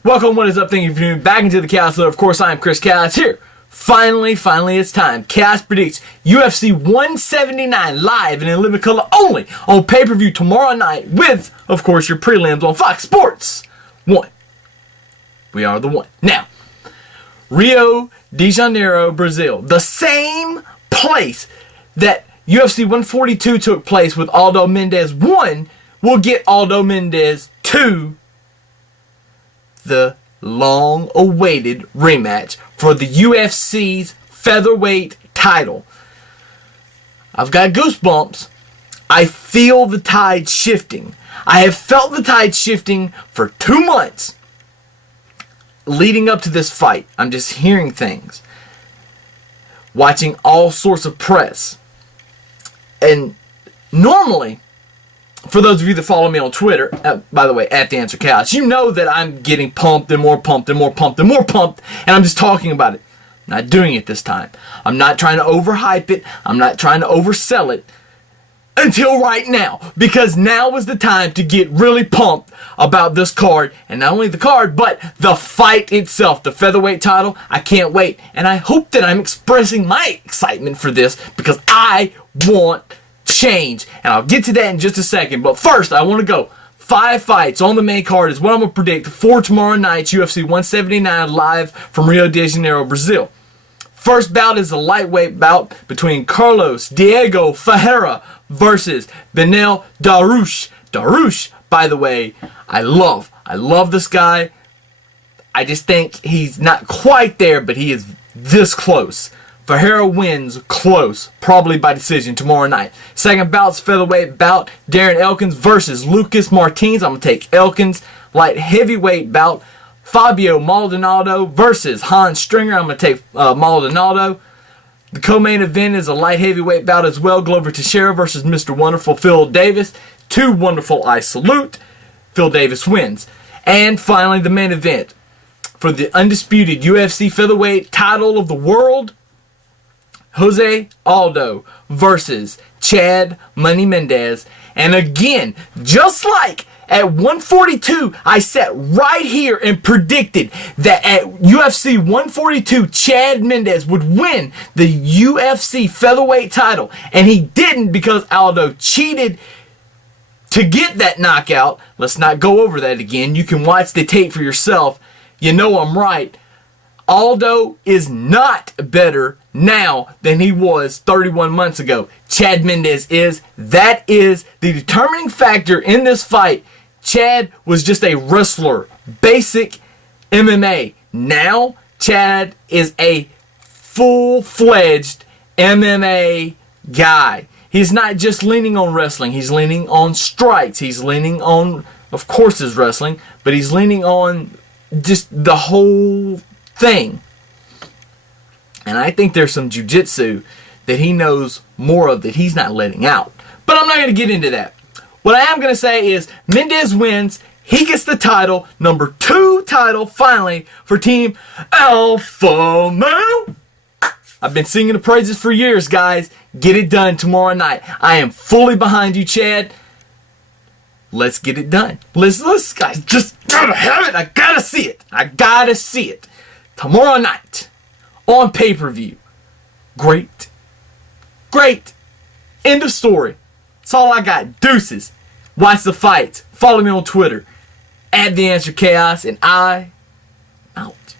Welcome, what is up? Thank you for tuning back into the Chaos Load. Of course, I am Chris Chaos here. Finally, it's time. Chaos predicts UFC 179 live and in living color only on pay-per-view tomorrow night with, of course, your prelims on Fox Sports 1. We are the one. Now, Rio de Janeiro, Brazil. The same place that UFC 142 took place with Aldo Mendes 1 will get Aldo Mendes 2 the long-awaited rematch for the UFC's Featherweight title. I've got goosebumps. I feel the tide shifting. I have felt the tide shifting for 2 months leading up to this fight. I'm just hearing things, watching all sorts of press. And normally, for those of you that follow me on Twitter, by the way, at The Answer Chaos, you know that I'm getting pumped and more pumped and more pumped and more pumped, and I'm just talking about it. I'm not doing it this time. I'm not trying to overhype it. I'm not trying to oversell it until right now, because now is the time to get really pumped about this card, and not only the card, but the fight itself, the featherweight title. I can't wait, and I hope that I'm expressing my excitement for this because I want change, and I'll get to that in just a second. But first, I want to go 5 fights on the main card is what I'm going to predict for tomorrow night's UFC 179 live from Rio de Janeiro, Brazil. First bout is a lightweight bout between Carlos Diego Ferreira versus Benel Dariush. Dariush, by the way, I love this guy. I just think he's not quite there, but he is this close. Ferreira wins close, probably by decision tomorrow night. Second bout's featherweight bout, Darren Elkins versus Lucas Martins. I'm going to take Elkins. Light heavyweight bout, Fabio Maldonado versus Hans Stringer. I'm going to take Maldonado. The co-main event is a light heavyweight bout as well, Glover Teixeira versus Mr. Wonderful Phil Davis. 2 wonderful I salute. Phil Davis wins. And finally, the main event for the undisputed UFC featherweight title of the world, Jose Aldo versus Chad Money Mendes. And again, just like at 142, I sat right here and predicted that at UFC 142, Chad Mendes would win the UFC featherweight title. And he didn't because Aldo cheated to get that knockout. Let's not go over that again. You can watch the tape for yourself. You know I'm right. Aldo is not better now than he was 31 months ago. Chad Mendes is. That is the determining factor in this fight. Chad was just a wrestler. Basic MMA. Now, Chad is a full-fledged MMA guy. He's not just leaning on wrestling. He's leaning on strikes. He's leaning on, of course, his wrestling, but he's leaning on just the whole thing. And I think there's some jiu-jitsu that he knows more of that he's not letting out. But I'm not going to get into that. What I am going to say is Mendes wins. He gets the title. Number 2 title, finally, for Team Alpha Male. I've been singing the praises for years, guys. Get it done tomorrow night. I am fully behind you, Chad. Let's get it done. Let's guys, just gotta have it. I gotta see it. I gotta see it. Tomorrow night on pay-per-view. Great. End of story. That's all I got. Deuces. Watch the fights. Follow me on Twitter at The Answer Chaos, and I out.